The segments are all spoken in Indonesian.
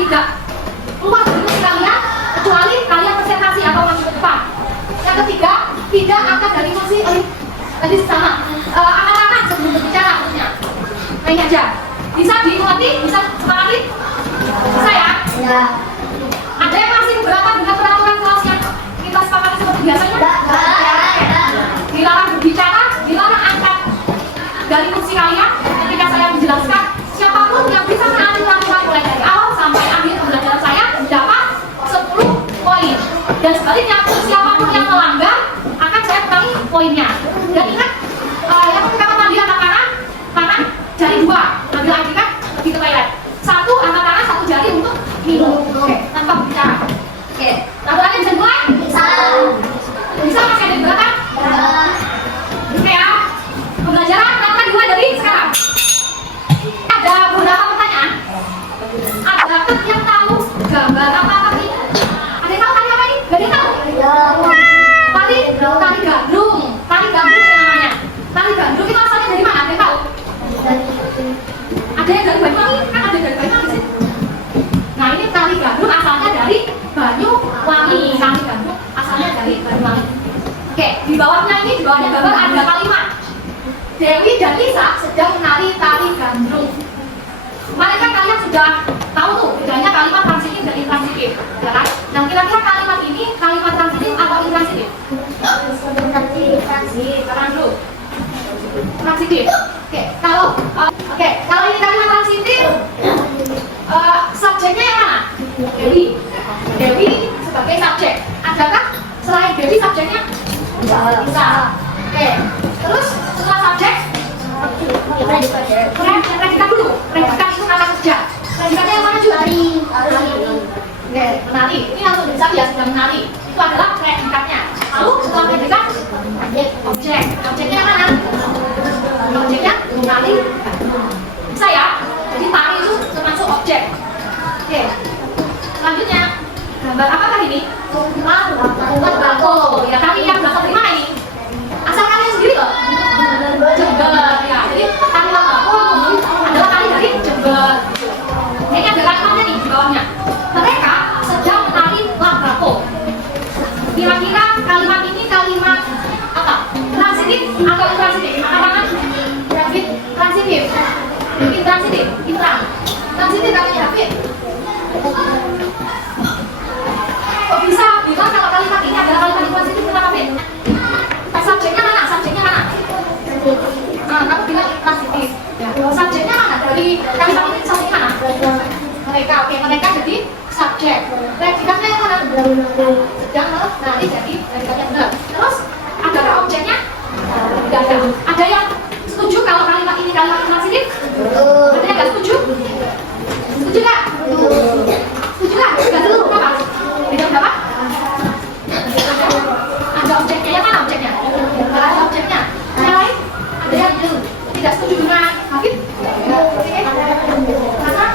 tidak keluar dari kursi kalian kecuali kalian presentasi atau maju ke depan. Yang ketiga, tidak angkat dari kursi tadi sama angkat-angkat sebelum berbicara maksudnya. Nah ini aja. Bisa dimengerti? Bisa sepakati? Bisa ya? Ya. Ada yang masih beberapa dengan peraturan kelas yang kita sepakati seperti biasanya? Dilarang berbicara, dilarang angkat dari kursi kalian ketika saya menjelaskan. Siapapun yang bisa menaati peraturan mulai dari awal sampai akhir pembelajaran saya dapat 10 poin. Dan sebaliknya, siapapun yang melanggar akan saya kurangi poinnya. Dan ingat, yang ketika mandi angkat tangan jari 2, ambil air kan pergi ke toilet. 1 angkat tangan, 1 jari untuk minum. Oke, tanpa berbicara. Oke, laporannya bisa mulai? Bisa. Bisa masih ada berapa? Oke ya. Pembelajaran langkah 2 dari sekarang. Ada beberapa pertanyaan. Adakah yang tahu gambar apa tadi? Ada yang tahu tadi apa ini? Gak ada yang tahu? Tali gandrung. Tali gandrung namanya. Tali gandrung itu asalnya dari mana? Ada yang tahu? Ada yang dari Banyuwangi? Kan ada dari Banyuwangi sih. Nah ini tali gandrung asalnya dari Banyuwangi. Tali gandrung asalnya dari Banyuwangi. Oke, di bawahnya ini, di bawahnya gambar ada kalimat. Dewi dan Lisa sedang menari tali gandrung. Mereka kalian sudah tahu tuh bedanya kalimat transitif dan intransitif, ya kan? Nah kira-kira kalimat ini kalimat transitif atau intransitif? Transitif. Transitif. Oke, kalau ini kalimat transitif, subjeknya yang mana? Dewi. Dewi sebagai subjek. Adakah selain Dewi subjeknya? Bisa. Oke. Terus setelah subjek, predikat dulu. Predikat itu kata kerja. Predikatnya yang mana juga? Oke, menari. Ini langsung bisa ya, sudah menari. Itu adalah predikatnya. Lalu setelah predikat, objek. Objeknya yang mana? Objeknya menari. Bisa ya? Jadi tari itu termasuk objek. Oke. Selanjutnya, gambar apa tadi ini? Lembako. Ya, tadi yang berasal dari mana ini? Asal kalian sendiri loh. Jember ya. Jadi tali lembako adalah tali dari Jember. Ini ada kalimatnya nih di bawahnya. Mereka sedang menari lembako. Kira-kira kalimat ini kalimat apa? Transitif atau intransitif? Apa-apa? Transitif. Intransitif. Transitif katanya David. Kok bisa bilang kalau kalimat ini adalah kalimat intransitif? Kenapa David? Subjeknya mana? Subjeknya mana? Kamu bilang transitif. Ya. Subjeknya mana? Dari kalimat ini subjeknya mana? Mereka. Oke, mereka jadi subjek. Predikatnya yang mana? Sedang menari jadi predikatnya benar. Terus adakah objeknya? Tidak ada. Ada yang setuju kalau kalimat ini kalimat transitif? Ada yang nggak setuju? Setuju nggak? Setuju nggak? Nggak setuju apa? Beda berapa? Ada objeknya. Yang mana objeknya? Ada objeknya. Yang lain? Ada yang tidak setuju dengan Habib? Karena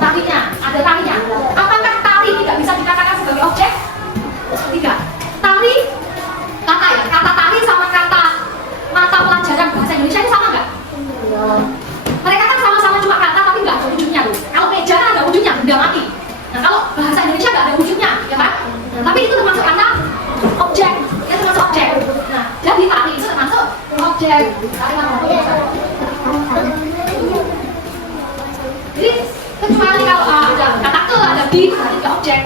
talinya, ada talinya. Apakah tali tidak bisa dikatakan sebagai objek? Tidak. Tali, kata tali sama kata mata pelajaran bahasa Indonesia itu sama nggak? Mereka kan sama-sama cuma kata tapi nggak ada wujudnya tuh. Kalau meja kan ada wujudnya, benda mati. Nah kalau bahasa Indonesia nggak ada wujudnya, ya kan? Tapi itu termasuk kata objek, ya termasuk objek. Nah jadi tali itu termasuk objek. Jadi kecuali kalau ada kata ke, ada di, itu tidak objek.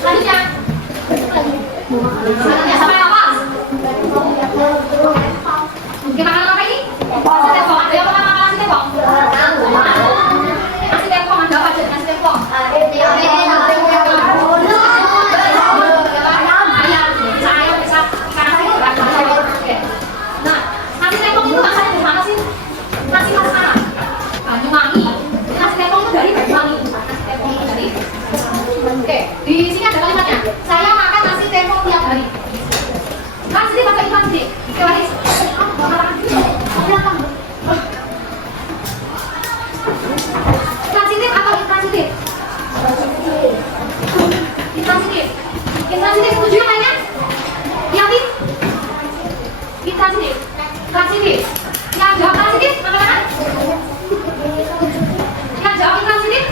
Selanjutnya, sama yang apa? Kita makan apa ini? Nasi tepung. Ada yang pernah makan nasi tepung? Nasi tepung ada apa aja nasi tepung? Nah, nasi tepung itu asalnya dari mana sih? Nasi khas mana? Banyuwangi. Nasi tepung itu dari Banyuwangi. Nasi tepung itu dari. Oke, di sini ada kalimatnya. Saya makan nasi tepung tiap hari. Transitif atau intransitif? Oke, Waris. Transitif atau intransitif? Intransitif. Intransitif setuju yang lainnya? Yakin? Intransitif. Transitif. Yang jawab transitif, mana? Yang jawab intransitif?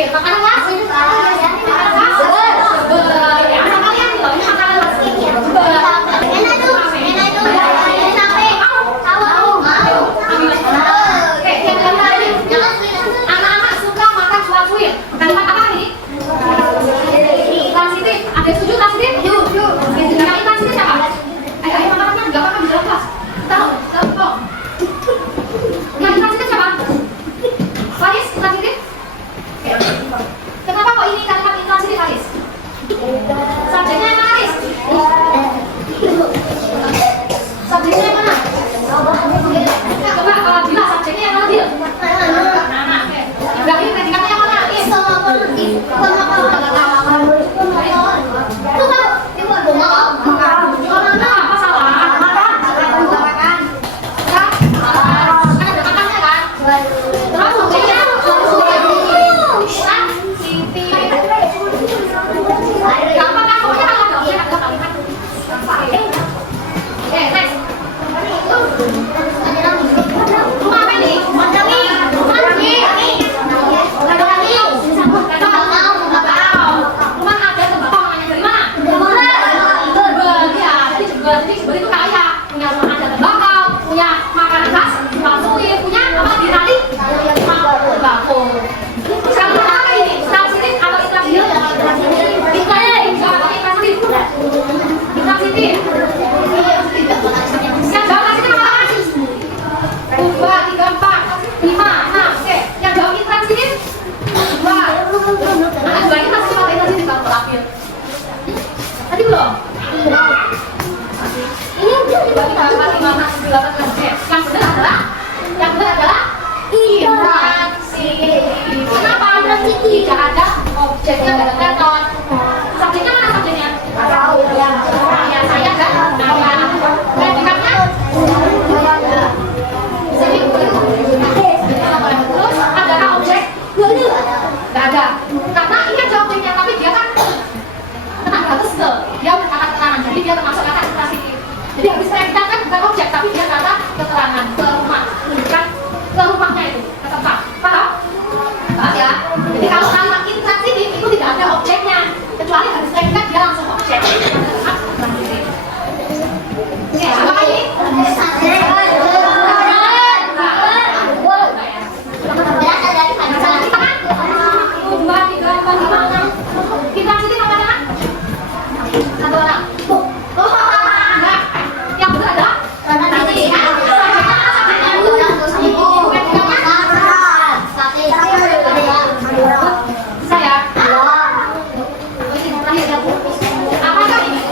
Oke, makanan kelas? Makanan kelas? Ya, sama kalian loh, ini makanan kelas. Oke, yang kedua ini. Anak-anak suka makan cuit-cuit. Kalimat apa ini? Transitif. Ada yang setuju transitif? Yuk. Yang transitif siapa? Ayo makanannya nggak apa-apa di dalam kelas. Tahu. Yang transitif siapa? Faris, transitif? Kenapa kok ini kalimat intransitif, Faris? Subjeknya yang mana, Faris? Subjeknya yang mana? Coba bila subjeknya yang mana, Bil? Nah, oke. Berarti predikatnya yang mana? Apa salah? Terus subjeknya gampang kan? Pokoknya kalau ada objek ada kalimat. Oke, next. Rumah apa ini? Rumah ada tembakau, namanya dari mana? Jebel, ya. Jadi jebel itu kaya. Punya rumah ada tembakau, punya makanan khas, palsuin, punya apa di tadi? Tembakau. Sekarang kita apa ini? Transitif atau intransitif? Intransitif. Yang jawab transitif apa? 2, 3, 4, 5, 6. Oke, yang jawab intransitif 2. Nah, 2 ini masih pakai intransitif kalau terakhir. Tadi belum? Ini udah dibagi 4, 5, 6, 8, 9. Oke, yang benar adalah intransitif. Kenapa? Tidak ada objeknya dalam keton. Subjeknya mana subjeknya? Ya, saya kan. Predikatnya? Terus adakah objek? Tidak ada. Karena ini ada objeknya, tapi dia kan kena batas ke. Dia udah kata keterangan, jadi dia termasuk kata intransitif. Jadi habis predikat kan bukan objek, tapi dia kata keterangan ke rumah, menunjukkan ke rumahnya itu, ke tempat. Paham? Paham ya? Jadi kalau kalimat intransitif itu tidak ada objeknya, kecuali habis predikat dia langsung objek. Intransitif. Oke, apa ini? Intransitif apa ya? Satu orang. Enggak. Yang benar adalah saya. Apakah ini?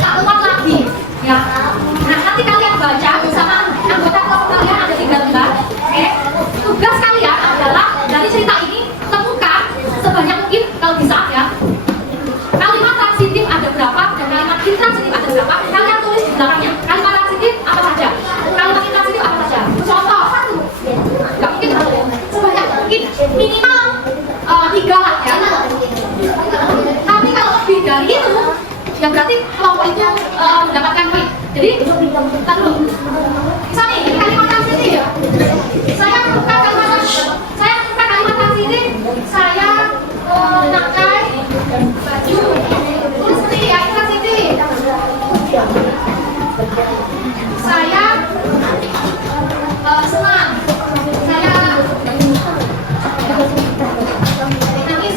Tak ulang lagi, ya. Nah, nanti kalian baca bersama anggota kelompok kalian ada 3 lembar. Oke. Tugas kalian adalah dari cerita ini temukan sebanyak mungkin kalau bisa ya. Kalimat transitif ada berapa dan kalimat intransitif ada berapa? Kalian tulis di belakangnya. Kalimat transitif apa saja? Kalimat intransitif apa saja? Contoh. Nggak mungkin sebanyak mungkin minimal 3 lah ya. Tapi kalau lebih dari itu, ya berarti kelompok itu mendapatkan poin. Jadi, taruh. Misalnya ini kalimat transitif ya. Saya buka kalimat transitif. Saya memakai baju. Terus seperti ya, transitif. Saya senang. Saya nangis.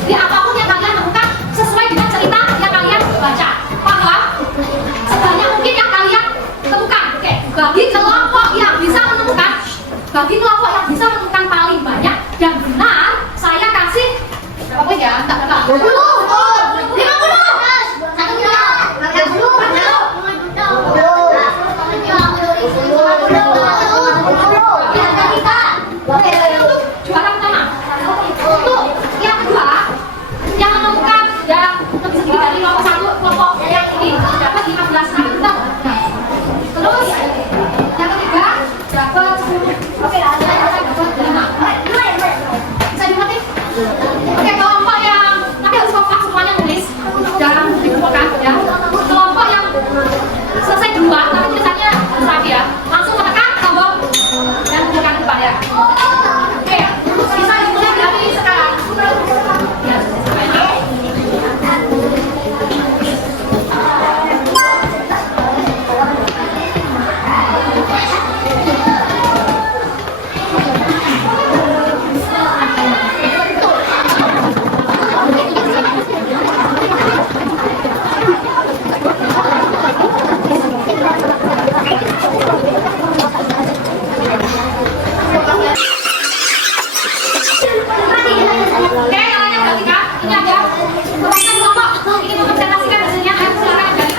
Jadi apapun yang kalian lakukan sesuai dengan cerita yang kalian baca. Paham? Sebanyak mungkin yang kalian temukan. Oke. Bagi kelompok yang bisa menemukan paling banyak yang benar, saya kasih berapa ya? Tak berapa? 20. 50. 1 juara pertama. Untuk yang kedua, yang menemukan ya lebih sedikit dari kelompok 1, kelompok yang ini dapat 15 juta. Terus yang ketiga dapat 10. Oke, dapat 5. Bisa dimengerti? Oke, kelompok yang tapi harus kompak semuanya nulis jangan dikumpulkan ya. Kelompok yang selesai duluan tapi tulisannya rapi ya, langsung menekan tombol dan tunjukkan ke depan ya. Oke, bisa dimulai dari sekarang. Ya, oke, kalian yang ketiga, ini ada perwakilan kelompok ingin mempresentasikan hasilnya. Ayo silakan dari.